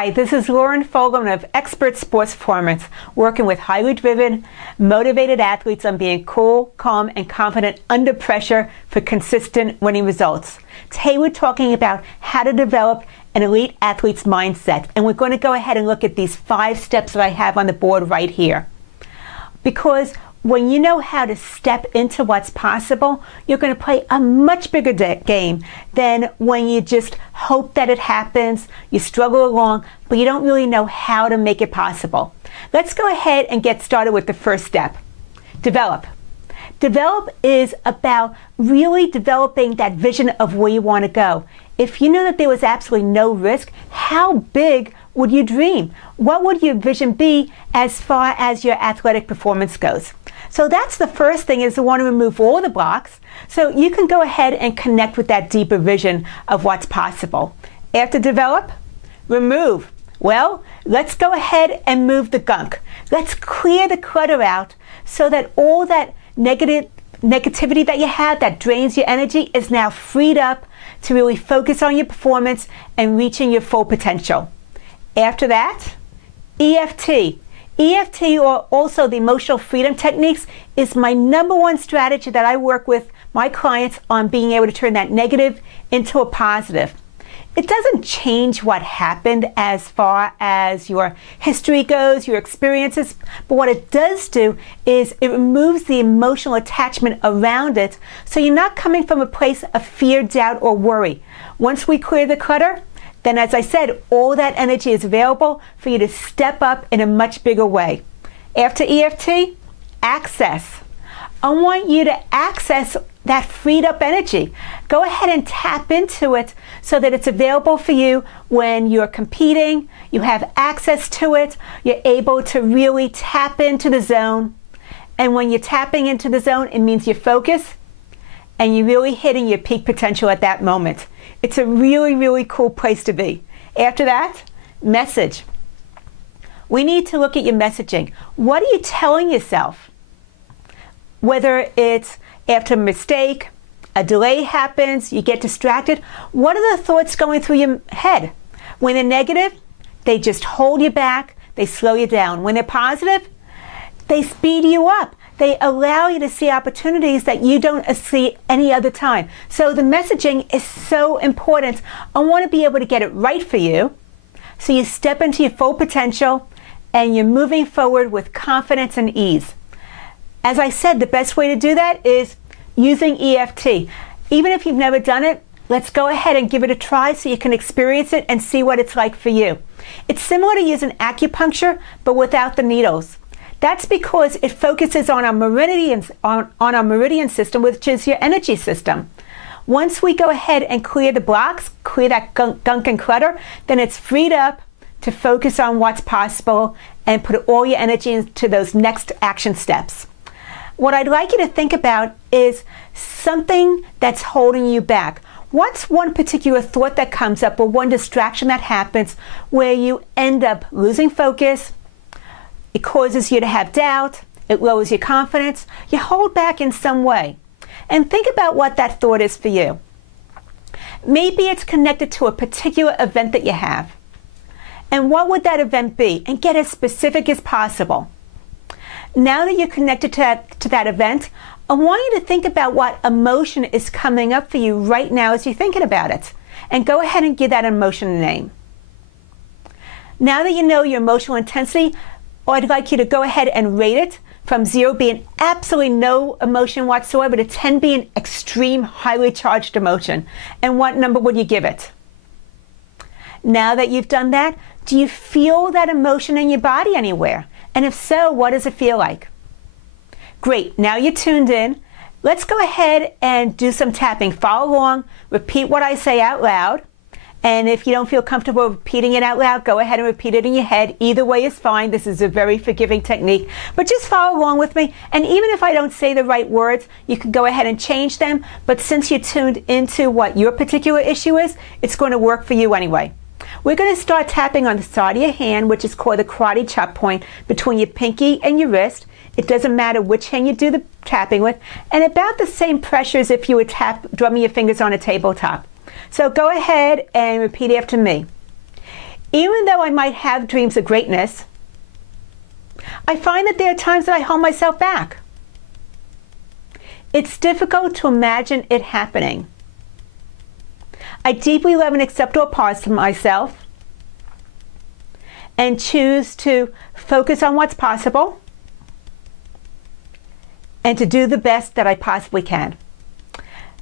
Hi, this is Lauren Fogelman of Expert Sports Performance, working with highly driven, motivated athletes on being cool, calm, and confident under pressure for consistent winning results. Today we're talking about how to develop an elite athlete's mindset, and we're going to go ahead and look at these 5 steps that I have on the board right here. Because when you know how to step into what's possible, you're going to play a much bigger game than when you just hope that it happens, you struggle along, but you don't really know how to make it possible. Let's go ahead and get started with the first step. Develop. Develop is about really developing that vision of where you want to go. If you knew that there was absolutely no risk, how big would you dream? What would your vision be as far as your athletic performance goes? So that's the first thing, is to want to remove all the blocks so you can go ahead and connect with that deeper vision of what's possible. After develop, remove. Well, let's go ahead and move the gunk. Let's clear the clutter out so that all that negativity that you have that drains your energy is now freed up to really focus on your performance and reaching your full potential. After that, EFT. EFT, or also the emotional freedom techniques, is my #1 strategy that I work with my clients on being able to turn that negative into a positive. It doesn't change what happened as far as your history goes, your experiences, but what it does do is it removes the emotional attachment around it, so you're not coming from a place of fear, doubt, or worry. Once we clear the clutter, then, as I said, all that energy is available for you to step up in a much bigger way. After EFT, access. I want you to access that freed up energy. Go ahead and tap into it so that it's available for you when you're competing. You have access to it. You're able to really tap into the zone. And when you're tapping into the zone, it means you're focused and you're really hitting your peak potential at that moment. It's a really, really cool place to be. After that, message. We need to look at your messaging. What are you telling yourself? Whether it's after a mistake, a delay happens, you get distracted, what are the thoughts going through your head? When they're negative, they just hold you back, they slow you down. When they're positive, they speed you up. They allow you to see opportunities that you don't see any other time. So the messaging is so important. I want to be able to get it right for you so you step into your full potential and you're moving forward with confidence and ease. As I said, the best way to do that is using EFT. Even if you've never done it, let's go ahead and give it a try so you can experience it and see what it's like for you. It's similar to using acupuncture, but without the needles. That's because it focuses on our meridians, on our meridian system, which is your energy system. Once we go ahead and clear the blocks, clear that gunk and clutter, then it's freed up to focus on what's possible and put all your energy into those next action steps. What I'd like you to think about is something that's holding you back. What's one particular thought that comes up or one distraction that happens where you end up losing focus? It causes you to have doubt, it lowers your confidence, you hold back in some way. And think about what that thought is for you. Maybe it's connected to a particular event that you have. And what would that event be? And get as specific as possible. Now that you're connected to that event, I want you to think about what emotion is coming up for you right now as you're thinking about it. And go ahead and give that emotion a name. Now that you know your emotional intensity, I'd like you to go ahead and rate it from 0 being absolutely no emotion whatsoever to 10 being extreme, highly charged emotion. And what number would you give it? Now that you've done that, do you feel that emotion in your body anywhere? And if so, what does it feel like? Great, now you're tuned in. Let's go ahead and do some tapping. Follow along, repeat what I say out loud. And if you don't feel comfortable repeating it out loud, go ahead and repeat it in your head. Either way is fine. This is a very forgiving technique. But just follow along with me. And even if I don't say the right words, you can go ahead and change them. But since you're tuned into what your particular issue is, it's going to work for you anyway. We're going to start tapping on the side of your hand, which is called the karate chop point, between your pinky and your wrist. It doesn't matter which hand you do the tapping with. And about the same pressure as if you were drumming your fingers on a tabletop. So go ahead and repeat after me. Even though I might have dreams of greatness, I find that there are times that I hold myself back. It's difficult to imagine it happening. I deeply love and accept all parts of myself and choose to focus on what's possible and to do the best that I possibly can.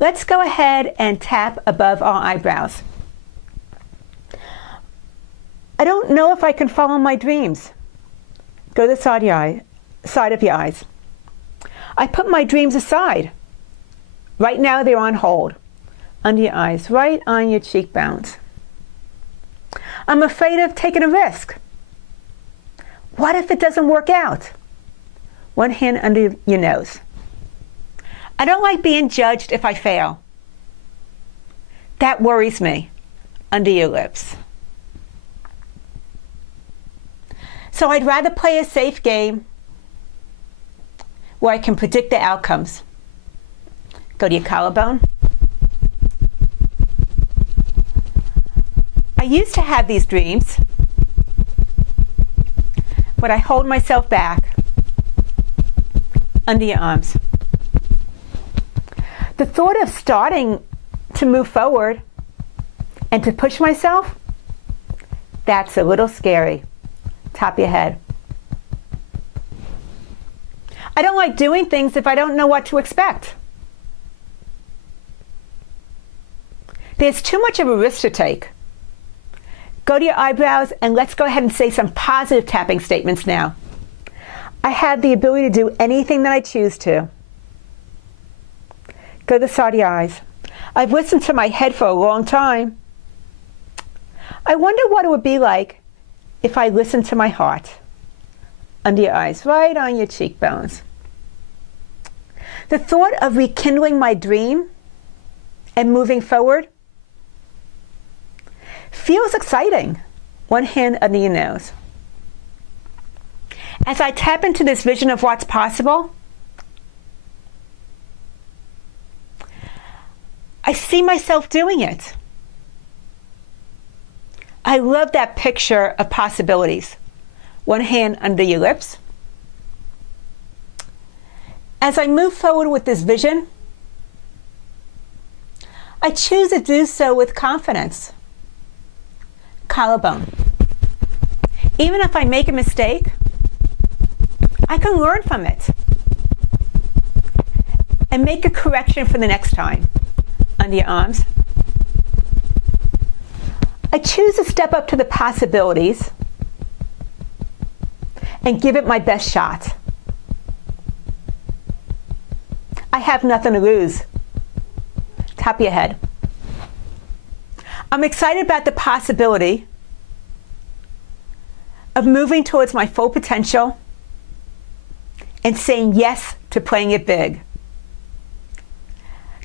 Let's go ahead and tap above our eyebrows. I don't know if I can follow my dreams. Go to the side of your eyes. I put my dreams aside. Right now they're on hold. Under your eyes, right on your cheekbones. I'm afraid of taking a risk. What if it doesn't work out? One hand under your nose. I don't like being judged if I fail. That worries me. Under your lips. So I'd rather play a safe game where I can predict the outcomes. Go to your collarbone. I used to have these dreams, but I hold myself back. Under your arms. The thought of starting to move forward and to push myself, that's a little scary. Top of your head. I don't like doing things if I don't know what to expect. There's too much of a risk to take. Go to your eyebrows and let's go ahead and say some positive tapping statements now. I have the ability to do anything that I choose to. Go to the side of your eyes. I've listened to my head for a long time. I wonder what it would be like if I listened to my heart. Under your eyes, right on your cheekbones. The thought of rekindling my dream and moving forward feels exciting. One hand under your nose. As I tap into this vision of what's possible, I see myself doing it. I love that picture of possibilities. One hand under your lips. As I move forward with this vision, I choose to do so with confidence. Collarbone. Even if I make a mistake, I can learn from it and make a correction for the next time. Under your arms. I choose to step up to the possibilities and give it my best shot. I have nothing to lose. Top of your head. I'm excited about the possibility of moving towards my full potential and saying yes to playing it big.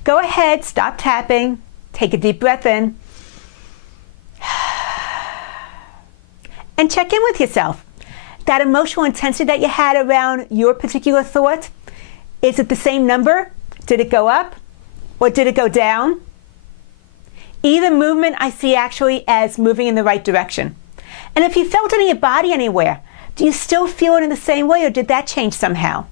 Go ahead, stop tapping, take a deep breath in, and check in with yourself. That emotional intensity that you had around your particular thought, is it the same number? Did it go up or did it go down? Either movement I see actually as moving in the right direction. And if you felt it in your body anywhere, do you still feel it in the same way or did that change somehow?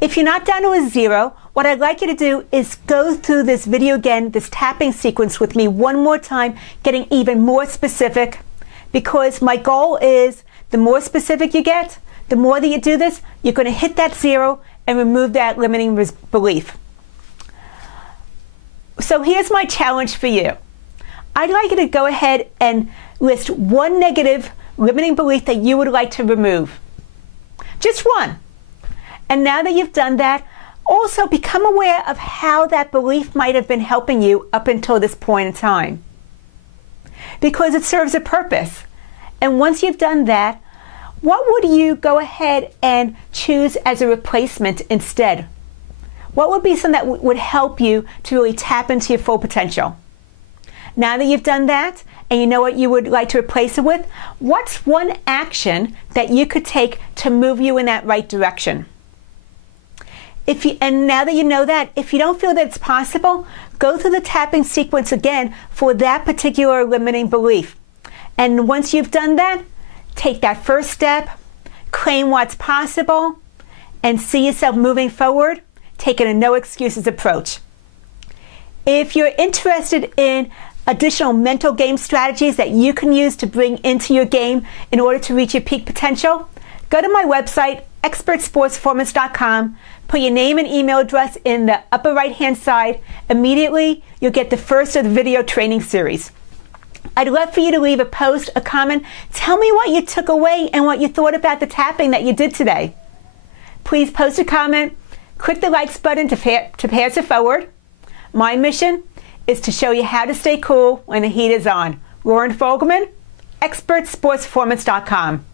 If you're not down to a zero, what I'd like you to do is go through this video again, this tapping sequence with me one more time, getting even more specific, because my goal is the more specific you get, the more that you do this, you're going to hit that zero and remove that limiting belief. So here's my challenge for you. I'd like you to go ahead and list one negative limiting belief that you would like to remove. Just one. And now that you've done that, also become aware of how that belief might have been helping you up until this point in time. Because it serves a purpose. And once you've done that, what would you go ahead and choose as a replacement instead? What would be something that would help you to really tap into your full potential? Now that you've done that, and you know what you would like to replace it with, what's one action that you could take to move you in that right direction? And now that you know that, if you don't feel that it's possible, go through the tapping sequence again for that particular limiting belief. And once you've done that, take that first step, claim what's possible, and see yourself moving forward, taking a no excuses approach. If you're interested in additional mental game strategies that you can use to bring into your game in order to reach your peak potential, go to my website, expertsportsperformance.com, put your name and email address in the upper right hand side. Immediately, you'll get the first of the video training series. I'd love for you to leave a post, a comment. Tell me what you took away and what you thought about the tapping that you did today. Please post a comment, click the likes button to pass it forward. My mission is to show you how to stay cool when the heat is on. Lauren Fogelman, expertsportsperformance.com.